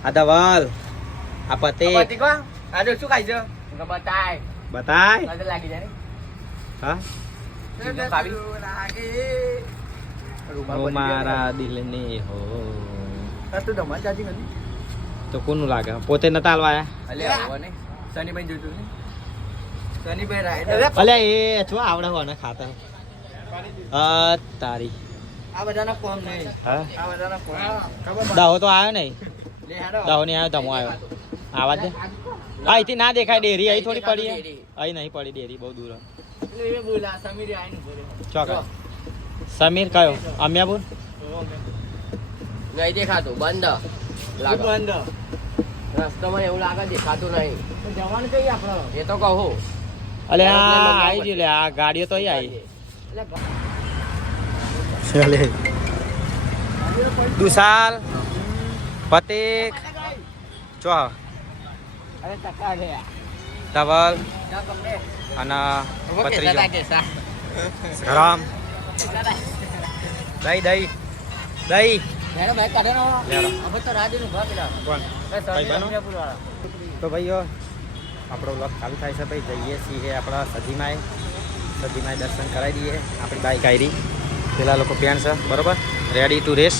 આ ધવલ આ પતે? આજે શું ખાઈ છે બતાય બતાય લાગી જાય હા મારા દિલની હો તો તું ધમાલ ચાચી નથી તો કોનું લાગે પોતે નતા હાલવા આયા અલે આવો ને શનિભાઈ જોઈતું ને શનિભાઈ રાય અલ્યા એ છો આવડે હોને ખાતા અ તારી આ બધાના કોમ નહીં હા આ બધાના કોમ ખબર દાહો તો આવ્યો નહીં હેડો નહીં આવ્યો ધમો આવ્યો. આવાજ દે અહીંથી ના દેખાય ડેરી અહીં થોડી પડી અહીં નહીં પડી ડેરી બહુ દૂર. ચોક્કસ. સમીર કયો? અમ્યાપુર? નહીં દેખાતું બંધ. બંધ. રસ્તામાં એવું લાગે દેખાતું નહીં. જવાનું કઈ આપણે. એ તો કહો અલે આ આવી ગયું લે આ ગાડીઓ તો અહીં આવી. ચાલે દુસાલ. પતિક ચો ધવલ. અને પત્રીજો રામ. દઈ દઈ. દઈ. તો ભાઈઓ આપણો વ્લોગ ચાલુ થાય છે ભાઈ. જઈએ છીએ આપણા સજીમાએ સજીમાએ દર્શન કરાવી દઈએ. આપણી બાઈક આવી પેલા લોકો પેન છે બરોબર? રેડી ટુ રેસ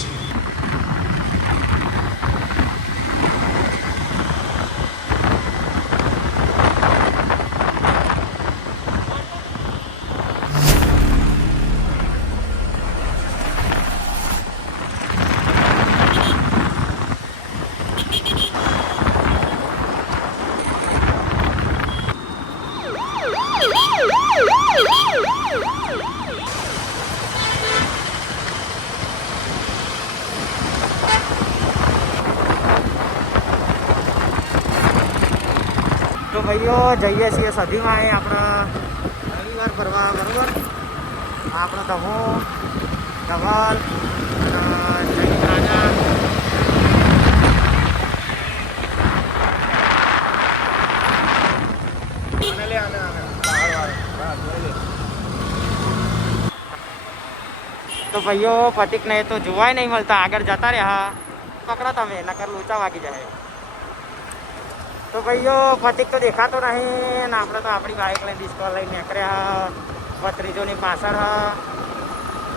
ભાઈઓ, જઈએ છીએ સધીમાં એ આપણા રવિવાર ફરવા, બરોબર? આ આપણો ધમો ધવલ, અને જૈન રાજા. તો ભાઈઓ પતિકને તો જોવાય નહીં મળતા. આગળ જતા રહ્યા. પકડો તમે, નકર લોચા વાગી જાય. તો ભાઈઓ, ફતિક તો દેખાતો નહીં ને આપણે તો આપણી બાઇક લઈને ડિસ્કો લઈને નીકળ્યા ભત્રીજોની પાછળ.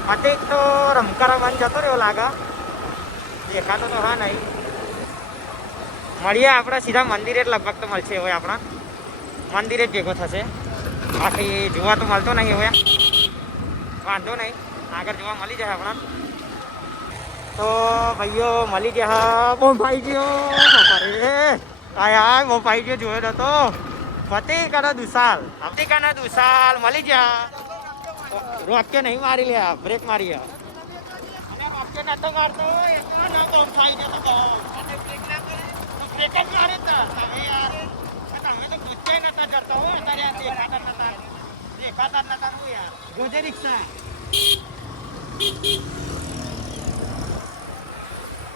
ફતિક તો રમકરા બન જતો રહ્યો લાગે. દેખાતો તો હા નહીં. મળીએ આપણે સીધા મંદિરે જ લગભગ તો મળશે હવે આપણા. મંદિરે જ ભેગો થશે. બાકી જોવા તો મળતો નહીં હવે. વાંધો નહીં. આગળ જોવા મળી જાય આપણા. તો ભાઈઓ, મળી ગયા બહુ ભાઈ ગયો આય બહુ ભાઈ ગયો જોયો નતો ફતિક અને દુસાલ. ફતિક અને દુસાલ મળી ગયા. રોકે નહીં મારી લે બ્રેક મારી લે. રોકે નતો મારતો એ તો ના તો ફાઈ ગયો તો. અને બ્રેક ના કરે તો બ્રેક જ મારે તો. તમે યાર તમે તો ગુસ્સે નતા કરતા હો અત્યારે આ દેખાતા નતા દેખાતા જ નતા હું યાર. ગોજે રિક્ષા.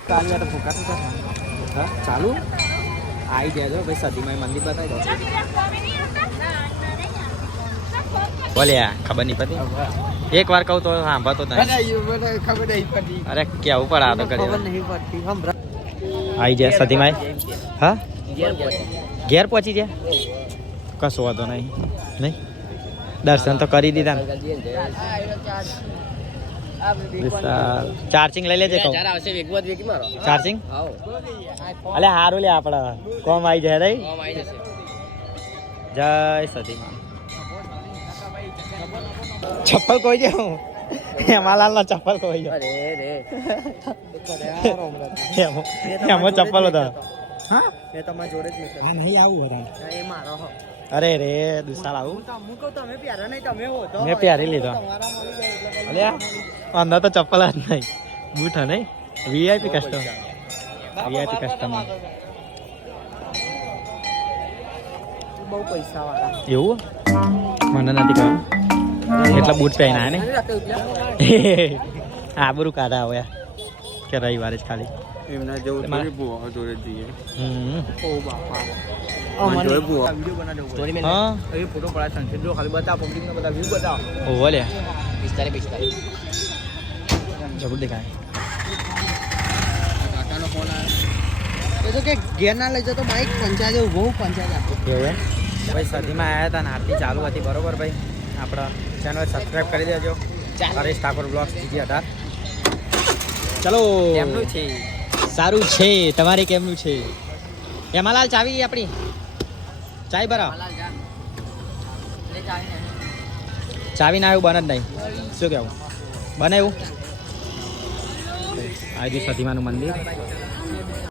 કાલે તો ફૂકાતું તો હા ચાલુ? આવી જાય ભાઈ સતીમાં મંદિર બતાવી દો. બોલ્યા ખબર નહીં પડી? એક વાર કહું તો સાંભળતો નહીં. ખબર નહીં અરે કેવું પડે આ તો કરી પડતી. આવી જાય સતીમાં હા? ઘેર પહોંચી. જાય કશો વાંધો નહીં. નહીં? દર્શન તો કરી દીધા. ને ચાર્જિંગ લઈ લેજે કહું. જ્યારે આવશે વેગવત વેગી મારો. ચાર્જિંગ અલે હારું લે આપણે કોમ આવી જાય જશે. જય સતીમાં ચપ્પલ કોઈ છે હું? હેમાલાલ ના ચપ્પલ કોઈ છે રે. એમો ચપ્પલ હતા. હા? એ તમારા જોડે જ નીકળે નહીં આવ્યું હેરાન એ મારો હો. અરે રે દુસાલ આવું. હું તો હું કહું તમે પ્યારા નહીં તમે હો. તો મેં પ્યારી લીધો. અલ્યા. અંદર તો ચપ્પલ જ નહીં બૂટ નહીં વીઆઈપી કસ્ટમર વીઆઈપી કસ્ટમર બહુ પૈસા વાળા એવું મને નથી ખબર એટલા બૂટ પહેર્યા ને આબરું કાઢા હવે કે રવિવારે જ ખાલી એમના જોડે જઈએ ઓ જો ખાલી બતાવ પબ્લિક જરૂર દેખાય. ફોન તો કે ઘેર ના લઈ જતો ભાઈ સદીમાં આવ્યા હતા ને આરતી ચાલુ હતી બરોબર ભાઈ? આપણા ચેનલ સબસ્ક્રાઈબ કરી દેજો. હરેશ ઠાકોર બ્લોગ્સ જીજી હતા. ચલો. કેમનું છે? સારું છે તમારે કેમનું છે? હેમાલાલ ચાવી આપણી. ચાવી ભરા ચાવી ના આવ્યું બને જ નહીં. શું કહેવું? બને એવું? આ સધીમાનું મંદિર.